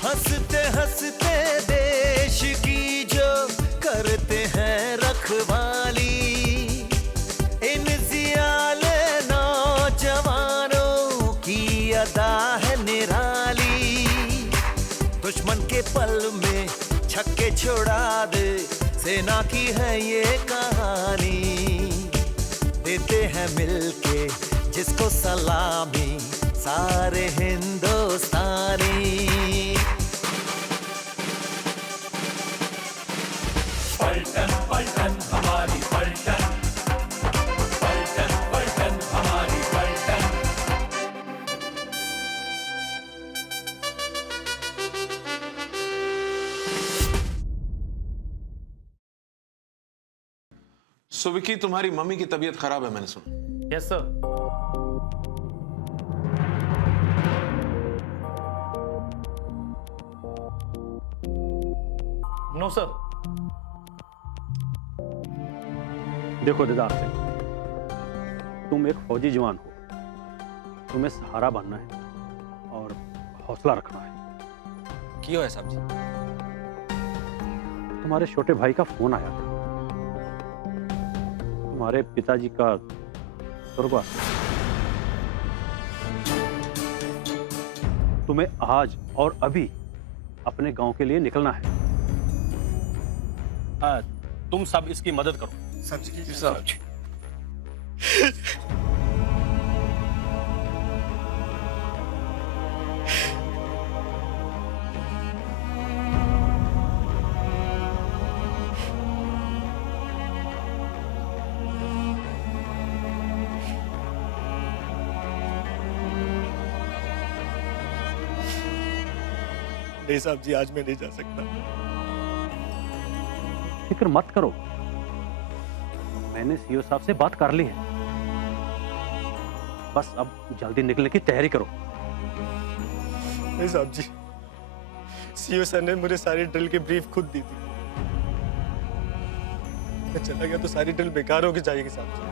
हंसते हंसते देश की जो करते हैं रखवाली, इन जियाले नौजवानों की अदा है निराली। दुश्मन के पल में छक्के छोड़ा दे, सेना की है ये कहानी। देते हैं मिलके जिसको सलामी सारे हिंदुस्तानी। पलटन पलटन हमारी पलटन, पलटन पलटन हमारी पलटन। सो विकी, तुम्हारी मम्मी की तबीयत खराब है, मैंने सुना। Yes sir. No sir. देखो दिदार सिंह, तुम एक फौजी जवान हो, तुम्हें सहारा बनना है और हौसला रखना है। क्यों है साहब जी? तुम्हारे छोटे भाई का फोन आया था, तुम्हारे पिताजी का स्वर्गवास। तुम्हें आज और अभी अपने गांव के लिए निकलना है। तुम सब इसकी मदद करो। नहीं साहब जी, आज मैं नहीं जा सकता। फिक्र मत करो, मैंने सीओ साहब से बात कर ली है। बस अब जल्दी निकलने की तैयारी करो। नहीं साहब जी, सीओ सर ने मुझे सारी ड्रिल की ब्रीफ खुद दी थी। मैं चला गया तो सारी ड्रिल बेकार होगी जाएगी साहब जी।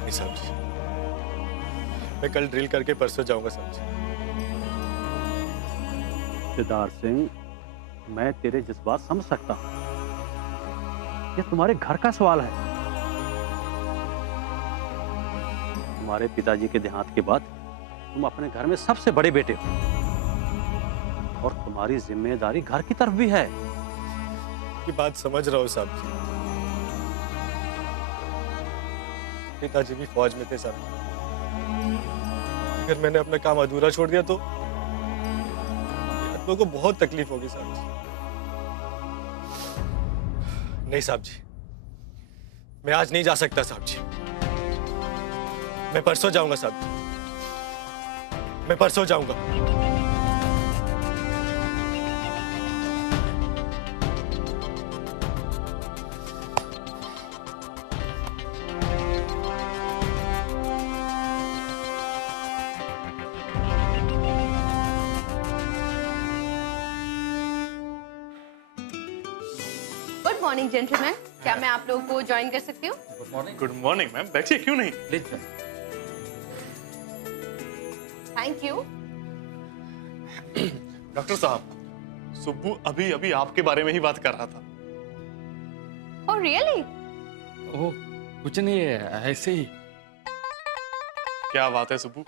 नहीं साहब जी, मैं कल ड्रिल करके परसों जाऊंगा साहब जी। दिदार सिंह, मैं तेरे जज्बात समझ सकता हूं। ये तुम्हारे घर का सवाल है। तुम्हारे पिताजी के देहांत के बाद तुम अपने घर में सबसे बड़े बेटे हो और तुम्हारी जिम्मेदारी घर की तरफ भी है। की बात समझ रहा हूं साहब जी। पिताजी भी फौज में थे साहब। अगर मैंने अपना काम अधूरा छोड़ दिया तो लोगों को बहुत तकलीफ होगी साहब जी। नहीं साहब जी, मैं आज नहीं जा सकता साहब जी। मैं परसों जाऊंगा साहब जी, मैं परसों जाऊंगा। गुड मॉर्निंग जेंटलमैन, क्या मैं आप लोगों को ज्वाइन कर सकती हूँ? Good morning. Good morning ma'am, बैठिए, क्यों नहीं। Please sir. Thank you. Doctor साहब, सुब्बू अभी अभी आपके बारे में ही बात कर रहा था। Oh really? ओह कुछ नहीं है, ऐसे ही। क्या बात है सुब्बू।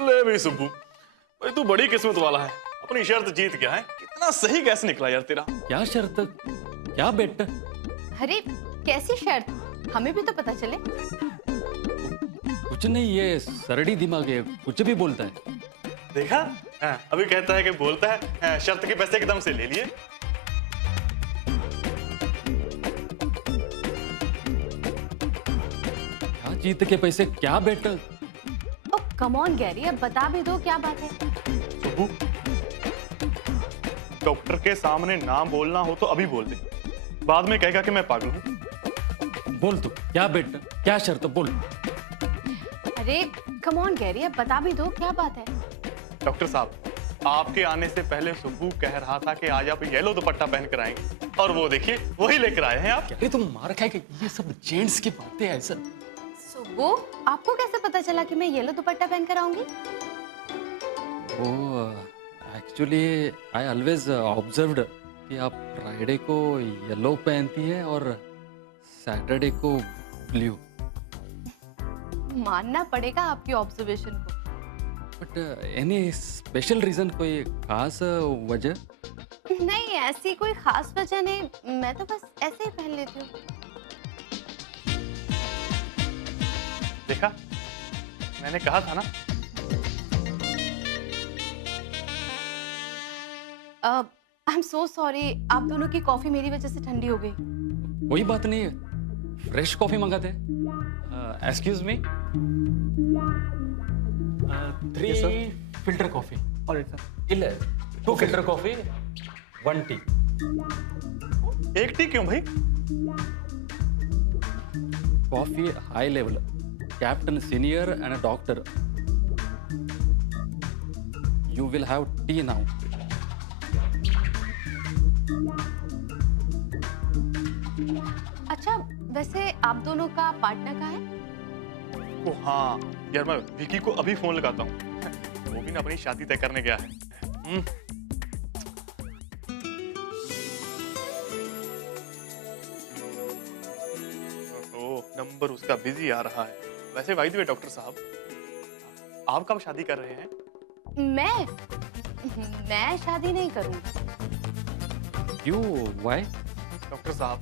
ले भाई सुब्बू, भाई तू बड़ी किस्मत वाला है, अपनी शर्त जीत गया है। कितना सही कैसे निकला यार तेरा। क्या शर्त, क्या बेट? अरे कैसी शर्त, हमें भी तो पता चले। कुछ नहीं, ये सरड़ी दिमाग है, कुछ भी बोलता है। देखा, अभी कहता है कि बोलता है, शर्त के पैसे एकदम से ले लिए। क्या जीत के पैसे, क्या बेट? ओह कम ऑन गैरी, अब बता भी दो क्या बात है। सुब्बू, डॉक्टर के सामने ना बोलना हो तो अभी बोल दे, बाद में कहेगा कि मैं पागल हूं। बोल तू, क्या बेट, क्या शर्त, बोल। अरे कम ऑन गैरी, अब बता भी दो क्या बात है। डॉक्टर साहब, आपके आने से पहले सुब्बू कह रहा था कि आज आप येलो दुपट्टा पहन कर आएंगे, और वो देखिए वही लेकर आए हैं आप। क्या तुम मार खाएंगे? ये सब जेंट्स की बातें हैं सर। सुब्बू, आपको कैसे पता चला कि मैं येलो दुपट्टा पहन कर आऊंगी? वो एक्चुअली आई ऑलवेज ऑब्जर्व्ड कि आप फ्राइडे को येलो पहनती है और सैटरडे को ब्लू। मानना पड़ेगा आपकी ऑब्जर्वेशन को। बट एनी स्पेशल रीजन, कोई खास वजह? नहीं, ऐसी कोई खास वजह नहीं, मैं तो बस ऐसे ही पहन लेती हूँ। देखा, मैंने कहा था ना। आई एम सो सॉरी, आप दोनों की कॉफी मेरी वजह से ठंडी हो गई। कोई बात नहीं है, फ्रेश कॉफी मंगाते हैं। Excuse me, 3 filter coffee. ಇಲ್ಲ 2 फिल्टर कॉफी, 1 टी। एक टी क्यों भाई? Coffee high level, captain senior and a doctor. You will have T now. अच्छा, वैसे आप दोनों का पार्टनर कहाँ है? ओ हाँ यार, मैं विकी को अभी फोन लगाता हूँ। वो भी ना अपनी शादी तय करने गया है। ओ, नंबर उसका बिजी आ रहा है। वैसे भाई दी डॉक्टर साहब, आप कब शादी कर रहे हैं? मैं शादी नहीं करूंगी। क्यों, व्हाई? डॉक्टर साहब,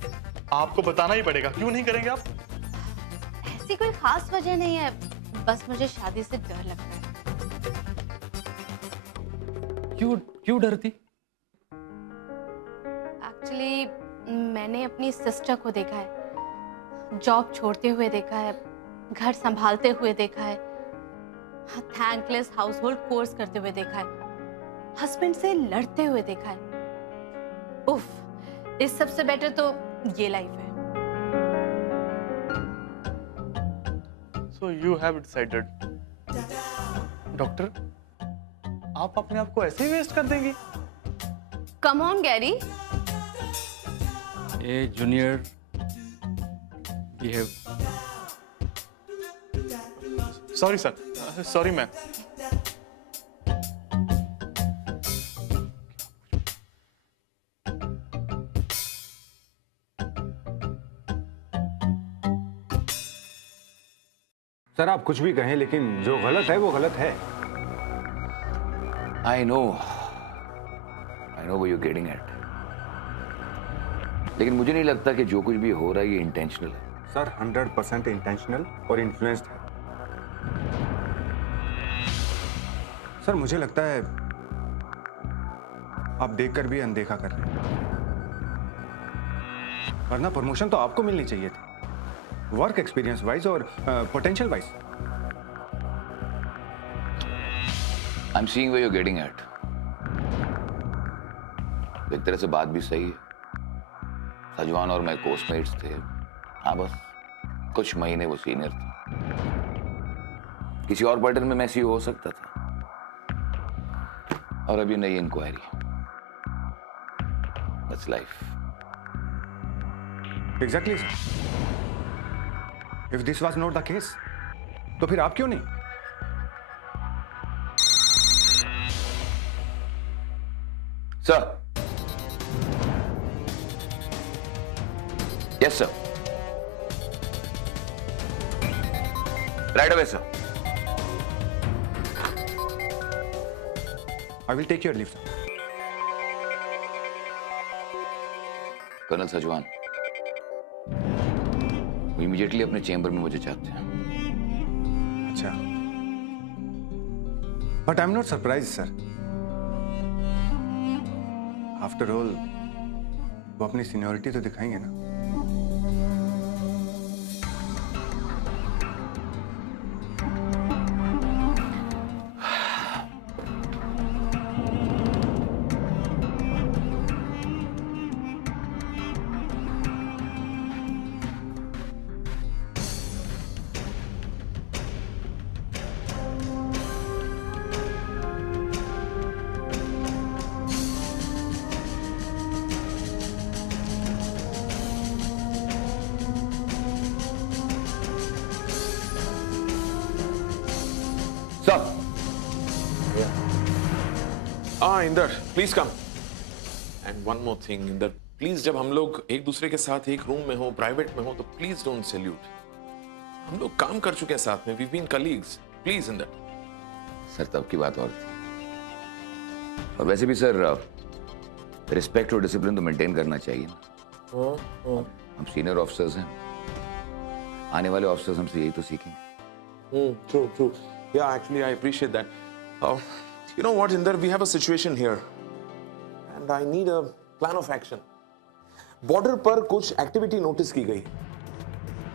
आपको बताना ही पड़ेगा। क्यों नहीं करेंगे आप? ऐसी कोई खास वजह नहीं है, बस मुझे शादी से डर लगता है। क्यों डरती? एक्चुअली मैंने अपनी सिस्टर को देखा है, जॉब छोड़ते हुए देखा है, घर संभालते हुए देखा है, थैंकलेस हाउसहोल्ड कोर्स करते हुए देखा है, हस्बैंड से लड़ते हुए देखा है। उफ, इस सबसे बेटर तो ये लाइफ है। So you have decided. Doctor, आप अपने आप को ऐसे ही वेस्ट कर देंगी? Come on Gary. A junior, behave. Sorry sir, sorry ma'am. Sir आप कुछ भी कहें, लेकिन जो गलत है वो गलत है। I know what you're getting at. लेकिन मुझे नहीं लगता कि जो कुछ भी हो रहा है ये इंटेंशनल है। सर 100% इंटेंशनल और इन्फ्लुएंस्ड है। सर मुझे लगता है आप देखकर भी अनदेखा कर रहे हैं, वरना प्रमोशन तो आपको मिलनी चाहिए थी, वर्क एक्सपीरियंस वाइज और potential wise. I'm seeing where you're getting at. एक तरह से बात भी सही है। सजवान और मैं कोर्समेट्स थे। हाँ, बस कुछ महीने वो सीनियर थे। किसी और पैटर्न में मैं सीईओ हो सकता था। और अभी नई inquiry. That's life. Exactly sir. If this was not the case, तो फिर आप क्यों नहीं? Sir. Yes, sir. Right away, sir. I will take your leave sir. Colonel Sajwan, वो इमीडिएटली अपने चेंबर में मुझे चाहते हैं। अच्छा, but I am not surprise sir. After all वो अपनी सीनियरिटी तो दिखाएंगे ना। Inder please come. And one more thing Inder, please जब हम लोग एक दूसरे के साथ एक रूम में हो, प्राइवेट में हो, तो प्लीज डोंट सैल्यूट। हम लोग काम कर चुके हैं साथ में, we been colleagues, please Inder. Sir तब की बात और थी। और वैसे भी सर रिस्पेक्ट और डिसिप्लिन तो मेंटेन करना चाहिए ना। हम सीनियर ऑफिसर्स हैं, आने वाले ऑफिसर्स हमसे यही तो सीखेंगे। True, true. Yeah, actually, I appreciate that. You know what, Inder? We have a situation here, and I need a plan of action. Border पर कुछ एक्टिविटी नोटिस की गई।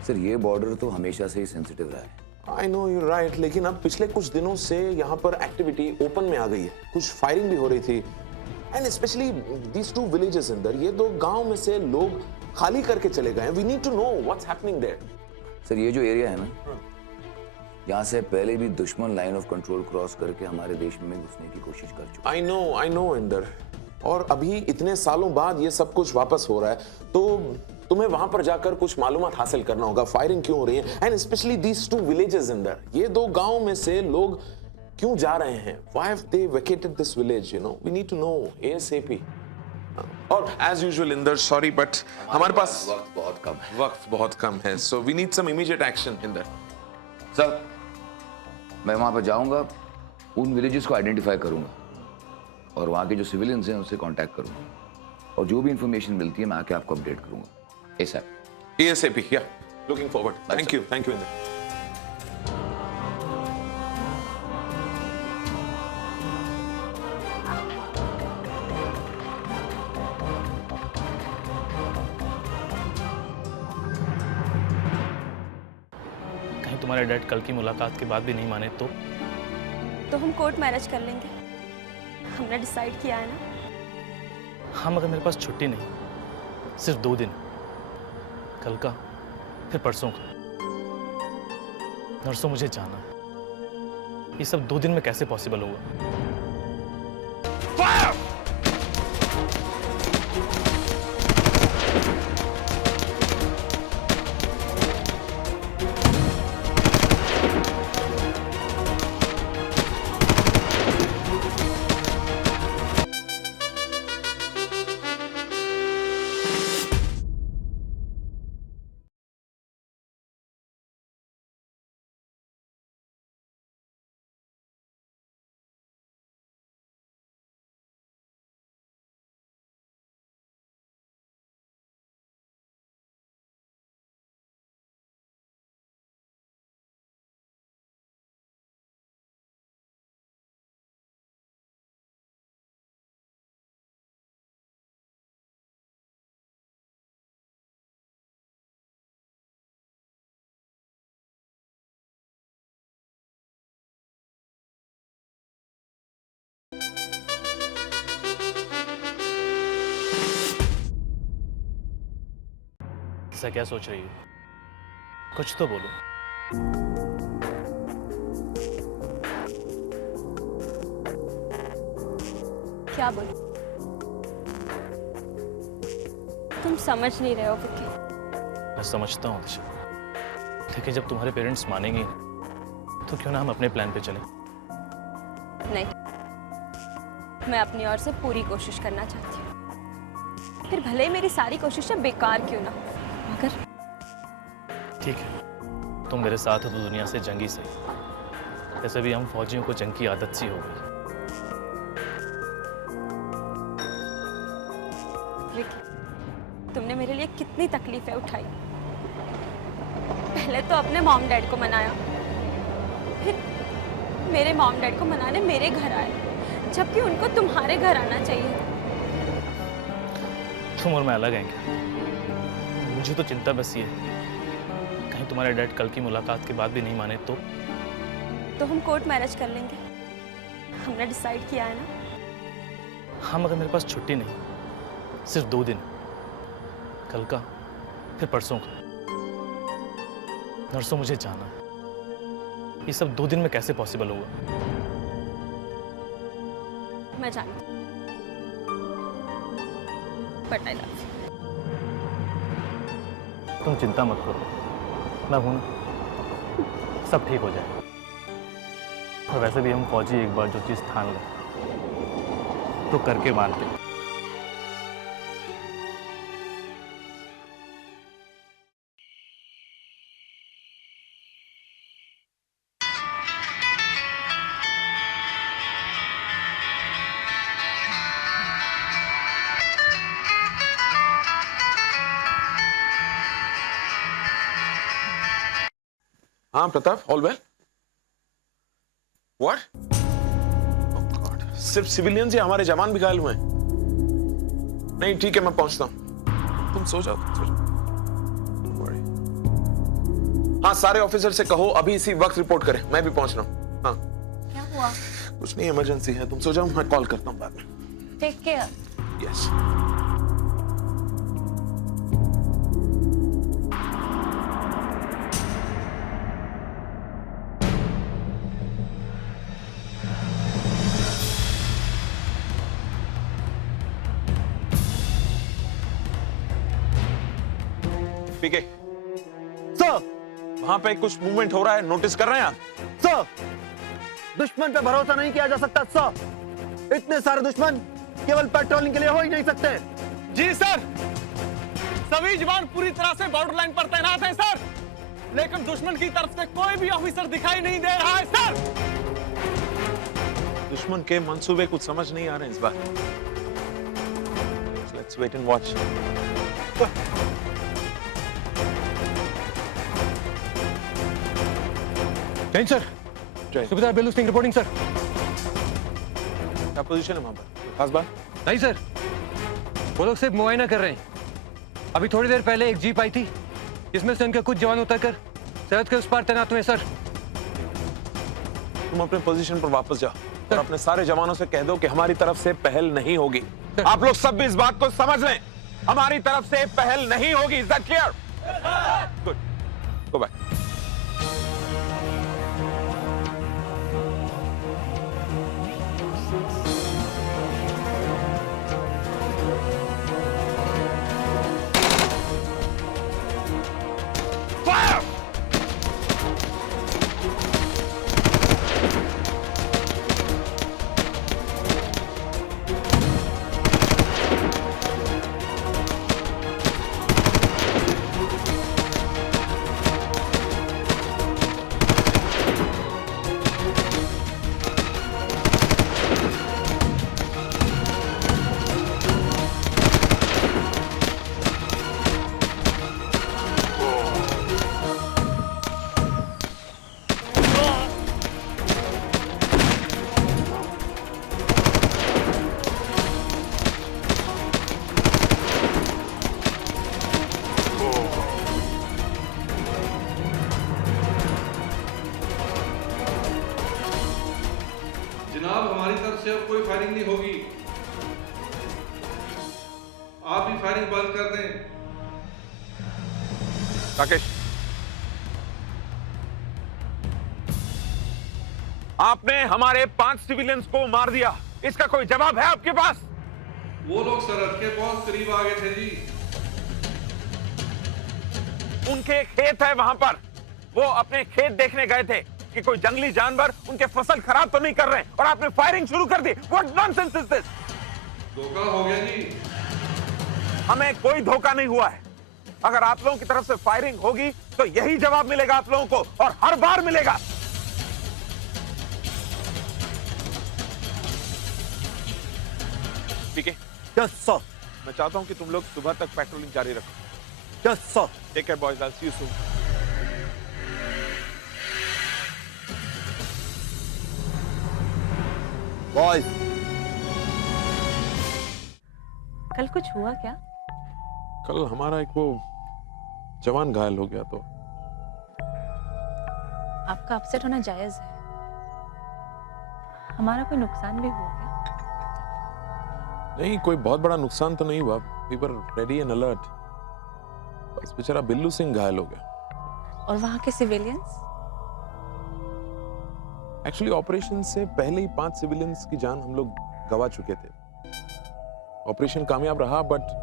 सर ये बॉर्डर तो हमेशा से ही सेंसिटिव रहा है। I know you're right, लेकिन अब पिछले कुछ दिनों से यहाँ पर एक्टिविटी ओपन में आ गई है, कुछ फायरिंग भी हो रही थी, and especially these two villages Inder, ये दो गांव में से लोग खाली करके चले गए हैं। We need to know what's happening there. Sir ये जो एरिया है ना, यहाँ से पहले भी दुश्मन लाइन ऑफ कंट्रोल क्रॉस करके हमारे देश में घुसने की कोशिश कर चुका है। I know इंदर, और अभी इतने सालों बाद ये सब कुछ वापस हो रहा है, तो तुम्हें वहां पर जाकर कुछ मालूमात हासिल करना होगा, फायरिंग क्यों हो रही है, and specially these two villages Inder, ये दो गांव में से लोग क्यों जा रहे हैं, why have they vacated this village, you know, we need to know ASAP. और as usual Inder, sorry but हमारे पास वक्त बहुत कम है। वक्त बहुत कम है, so we need some immediate action Inder. Sir मैं वहां पर जाऊंगा, उन विलेजेस को आइडेंटिफाई करूंगा और वहां के जो सिविलियंस हैं उनसे कांटेक्ट करूंगा, और जो भी इंफॉर्मेशन मिलती है मैं आके आपको अपडेट करूंगा। ASAP, yeah, looking forward. Thank you Inder. कहीं तुम्हारे डैड कल की मुलाकात के बाद भी नहीं माने तो हम कोर्ट मैरिज कर लेंगे। हमने डिसाइड किया है ना। हाँ, मगर मेरे पास छुट्टी नहीं, सिर्फ 2 दिन, कल का फिर परसों का। नर्सों मुझे जाना है, ये सब 2 दिन में कैसे पॉसिबल होगा? ऐसा क्या सोच रही हो? कुछ तो बोलो। क्या बोलूं? तुम समझ नहीं रहे हो विक्की। मैं समझता हूँ दिशा, लेकिन जब तुम्हारे पेरेंट्स मानेंगे तो क्यों ना हम अपने प्लान पे चलें? नहीं, मैं अपनी ओर से पूरी कोशिश करना चाहती हूँ, फिर भले ही मेरी सारी कोशिशें बेकार क्यों ना हो, मगर ठीक है, तुम मेरे साथ हो तो दुनिया से जंगी सही। वैसे भी हम फौजियों को जंग की आदत सी हो गई। विक्की, तुमने मेरे लिए कितनी तकलीफें उठाई। पहले तो अपने मॉम डैड को मनाया, फिर मेरे मॉम डैड को मनाने मेरे घर आए, जबकि उनको तुम्हारे घर आना चाहिए। तुम और मैं अलग हैं क्या? मुझे तो चिंता बस ये है, कहीं तुम्हारे डैड कल की मुलाकात के बाद भी नहीं माने तो हम कोर्ट मैरिज कर लेंगे। हमने डिसाइड किया है ना। हाँ, मगर मेरे पास छुट्टी नहीं, सिर्फ 2 दिन, कल का फिर परसों का। नर्सों मुझे जाना है, ये सब 2 दिन में कैसे पॉसिबल होगा? मैं जानती हूँ, बट आई लव यू। तुम चिंता मत करो, मैं हूं ना, सब ठीक हो जाए। और वैसे भी हम फौजी एक बार जो चीज़ ठान लें तो करके मानते। हाँ Pratap, all well? What? Oh God, सिर्फ सिविलियंस या हमारे जवान भी घायल हुए हैं? नहीं ठीक है, मैं पहुंचता हूं, तुम सो जाओ, सो जाओ। Don't worry। हाँ, सारे ऑफिसर से कहो अभी इसी वक्त रिपोर्ट करें, मैं भी पहुंच रहा हूँ। हाँ क्या हुआ? कुछ नहीं, इमरजेंसी है, तुम सो जाओ, मैं कॉल करता हूँ बाद में। Take care. Yes. PK sir, वहां पे कुछ मूवमेंट हो रहा है, नोटिस कर रहे हैं आप? सर, दुश्मन पे भरोसा नहीं किया जा सकता सर। इतने सारे दुश्मन केवल पेट्रोलिंग के लिए हो ही नहीं सकते। जी सर, सभी जवान पूरी तरह से बॉर्डर लाइन पर तैनात हैं सर, लेकिन दुश्मन की तरफ से कोई भी ऑफिसर दिखाई नहीं दे रहा है सर। दुश्मन के मंसूबे कुछ समझ नहीं आ रहे हैं इस बार। Let's wait and watch. Jain sir, सुबेदार बेलू सिंह रिपोर्टिंग सर। क्या पोजीशन है वहां पर? खास बात? नहीं सर, वो लोग सिर्फ मुआयना कर रहे हैं। अभी थोड़ी देर पहले एक जीप आई थी जिसमें से उनके कुछ जवान उतरकर सरहद के उस पार तैनात हुए सर। तुम अपने पोजीशन पर वापस जाओ और अपने सारे जवानों से कह दो कि हमारी तरफ से पहल नहीं होगी। आप लोग सब भी इस बात को समझ लें, हमारी तरफ से पहल नहीं होगी। Is that clear? Good, go back. जनाब, हमारी तरफ से अब कोई फायरिंग नहीं होगी। आप भी फायरिंग बंद कर दें। राकेश, आपने हमारे 5 सिविलियंस को मार दिया, इसका कोई जवाब है आपके पास? वो लोग सरहद के बहुत करीब आ गए थे जी। उनके खेत है वहां पर, वो अपने खेत देखने गए थे कि कोई जंगली जानवर उनके फसल खराब तो नहीं कर रहे, और आपने फायरिंग शुरू कर दी। What nonsense is this? धोखा हो गया जी। हमें कोई धोखा नहीं हुआ है। अगर आप लोगों की तरफ से फायरिंग होगी तो यही जवाब मिलेगा आप लोगों को, और हर बार मिलेगा। ठीक है? Yes sir. मैं चाहता हूं कि तुम लोग सुबह तक पेट्रोलिंग जारी रखो। Yes sir. Take care boys, I see you soon. Boys, कल कुछ हुआ क्या? कल हमारा एक वो जवान घायल हो गया, तो आपका अपसेट होना जायज है। हमारा कोई नुकसान भी हुआ क्या? नहीं, कोई बहुत बड़ा नुकसान तो नहीं हुआ। We were ready and alert. बस बेचारा बिल्लू सिंह घायल हो गया। और वहां के सिविलियंस? एक्चुअली ऑपरेशन से पहले ही 5 सिविलियंस की जान हम लोग गवा चुके थे। ऑपरेशन कामयाब रहा, but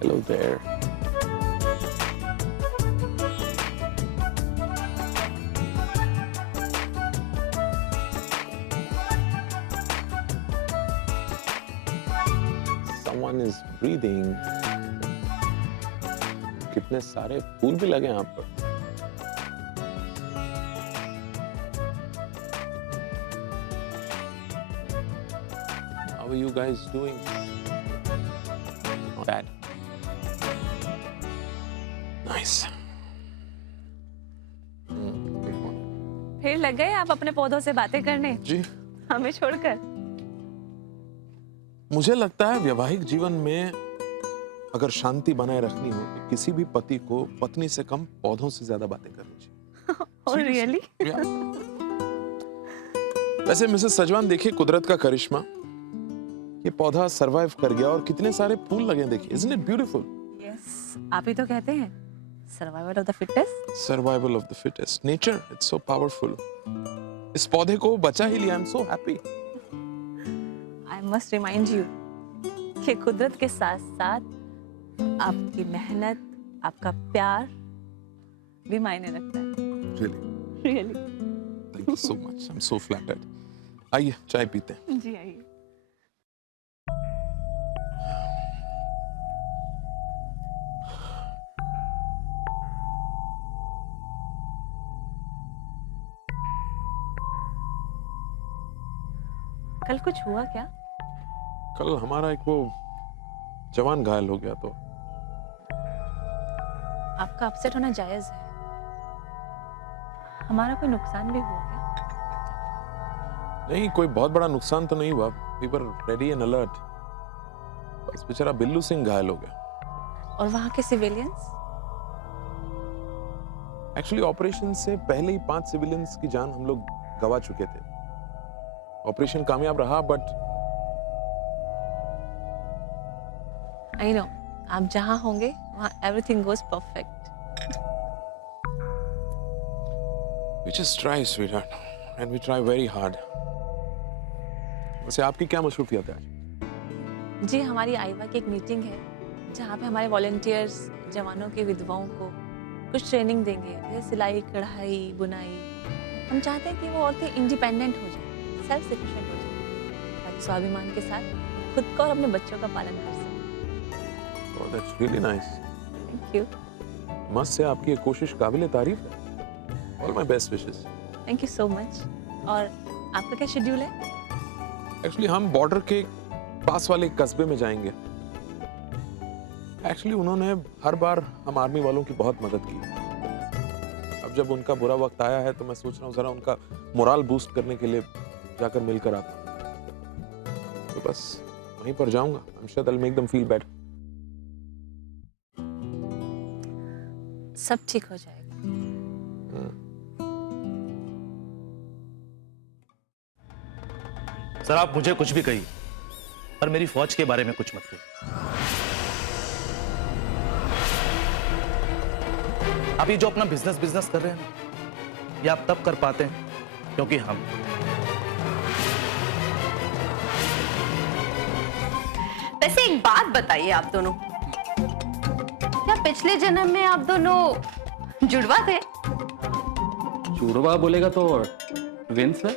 Hello there. Someone is breathing. कितने सारे फूल भी लगे हैं यहाँ पर. How are you guys doing? Not bad. Nice. फिर लग गए आप अपने पौधों से बातें करने? जी. हमें छोड़कर. मुझे लगता है वैवाहिक जीवन में अगर शांति बनाए रखनी हो तो किसी भी पति को पत्नी से कम पौधों से ज्यादा बातें करनी चाहिए. Oh, really? वैसे मिसेस सजवान देखिए कुदरत का करिश्मा. ये पौधा सरवाइव कर गया और कितने सारे फूल लगे देखिए. Isn't it beautiful? Yes. आप ही तो कहते हैं survival of the fittest. Survival of the fittest. Nature it's so powerful. इस पौधे को बचा ही लिया. I am so happy. I must remind you कि कुदरत के साथ साथ आपकी मेहनत, आपका प्यार भी मायने रखता है. Really? Thank you so much. I'm so flattered. आइए चाय पीते हैं. जी आइए. कल कुछ हुआ क्या? कल हमारा एक वो जवान घायल हो गया तो. आपका अपसेट होना जायज है. हमारा कोई नुकसान भी हुआ क्या? नहीं कोई बहुत बड़ा नुकसान तो नहीं हुआ. We were ready and alert. बस बेचारा बिल्लू सिंह घायल हो गया. और वहाँ के सिविलियंस? एक्चुअली ऑपरेशन से पहले ही 5 सिविलियंस की जान हम लोग गवा चुके थे. ऑपरेशन कामयाब रहा बट आई नो आप जहाँ होंगे वहाँ everything goes perfect. We just try, sweetheart, and we try very hard. वैसे आपकी क्या मसरूफियत है आज? जी हमारी आईवा की एक मीटिंग है जहाँ पे हमारे वॉलंटियर्स जवानों की विधवाओं को कुछ ट्रेनिंग देंगे, जैसे सिलाई, कढ़ाई, बुनाई. हम चाहते हैं कि वो औरतें इंडिपेंडेंट हो जाए, सेल्फ सफिशिएंट हो जाए, ताकि स्वाभिमान के साथ खुद का और अपने बच्चों का पालन कर सकें. Oh, that's really nice. Thank you. मस्त से आपकी ये कोशिश काबिले तारीफ है. All my best wishes. Thank you so much. और आपका क्या शेड्यूल है? Actually हम बॉर्डर के पास वाले कस्बे में जाएंगे. Actually उन्होंने हर बार हम आर्मी वालों की बहुत मदद की. अब जब उनका बुरा वक्त आया है तो मैं सोच रहा हूँ जरा उनका मोराल बूस्ट करने के लिए जाकर मिलकर आता. तो बस वहीं पर जाऊंगा. I'm sure that'll make them feel better. सब ठीक हो जाएगा. सर आप मुझे कुछ भी कहिए पर मेरी फौज के बारे में कुछ मत कहिए. आप ये जो अपना बिजनेस कर रहे हैं ना, ये आप तब कर पाते हैं क्योंकि हम. वैसे एक बात बताइए आप दोनों, क्या पिछले जन्म में आप दोनों जुड़वा थे? जुड़वा बोलेगा तो ट्विंस है.